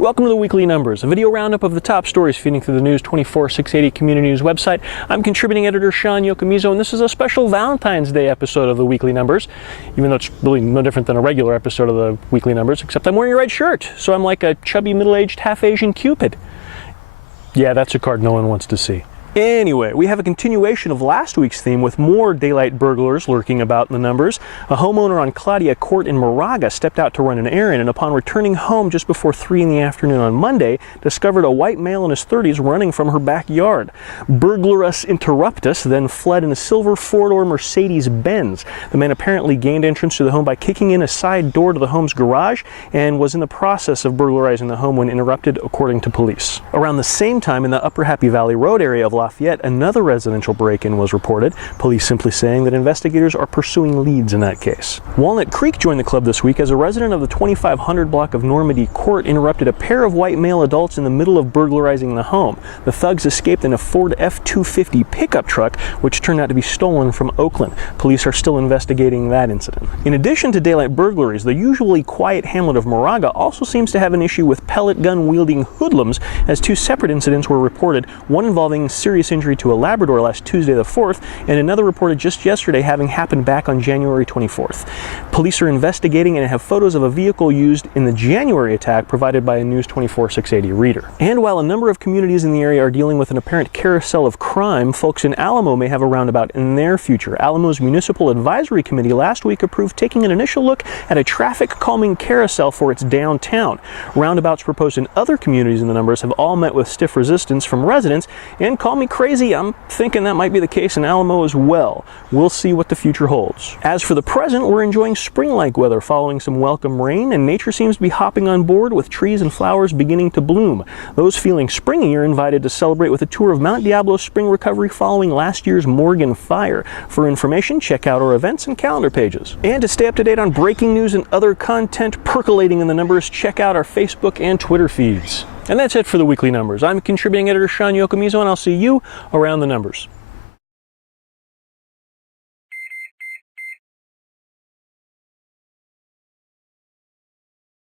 Welcome to the Weekly Numbers, a video roundup of the top stories feeding through the News 24/680 community news website. I'm contributing editor Sean Yokomizo, and this is a special Valentine's Day episode of the Weekly Numbers, even though it's really no different than a regular episode of the Weekly Numbers, except I'm wearing a red shirt, so I'm like a chubby, middle-aged, half-Asian Cupid. Yeah, that's a card no one wants to see. Anyway, we have a continuation of last week's theme with more daylight burglars lurking about in the numbers. A homeowner on Claudia Court in Moraga stepped out to run an errand and upon returning home just before 3 in the afternoon on Monday, discovered a white male in his 30s running from her backyard. Burglarius interruptus then fled in a silver four-door Mercedes-Benz. The man apparently gained entrance to the home by kicking in a side door to the home's garage and was in the process of burglarizing the home when interrupted, according to police. Around the same time, in the Upper Happy Valley Road area of Lafayette, another residential break-in was reported, police simply saying that investigators are pursuing leads in that case. Walnut Creek joined the club this week as a resident of the 2500 block of Normandy Court interrupted a pair of white male adults in the middle of burglarizing the home. The thugs escaped in a Ford F-250 pickup truck, which turned out to be stolen from Oakland. Police are still investigating that incident. In addition to daylight burglaries, the usually quiet hamlet of Moraga also seems to have an issue with pellet gun-wielding hoodlums, as two separate incidents were reported, one involving serious injury to a Labrador last Tuesday the 4th, and another reported just yesterday having happened back on January 24th. Police are investigating and have photos of a vehicle used in the January attack provided by a News 24/680 reader. And while a number of communities in the area are dealing with an apparent carousel of crime, folks in Alamo may have a roundabout in their future. Alamo's Municipal Advisory Committee last week approved taking an initial look at a traffic calming carousel for its downtown. Roundabouts proposed in other communities in the numbers have all met with stiff resistance from residents, and call me crazy, I'm thinking that might be the case in Alamo as well. We'll see what the future holds. As for the present, we're enjoying spring-like weather following some welcome rain, and nature seems to be hopping on board with trees and flowers beginning to bloom. Those feeling springy are invited to celebrate with a tour of Mount Diablo's spring recovery following last year's Morgan fire. For information, check out our events and calendar pages. And to stay up to date on breaking news and other content percolating in the numbers, check out our Facebook and Twitter feeds. And that's it for the Weekly Numbers. I'm contributing editor Sean Yokomizo, and I'll see you around the numbers.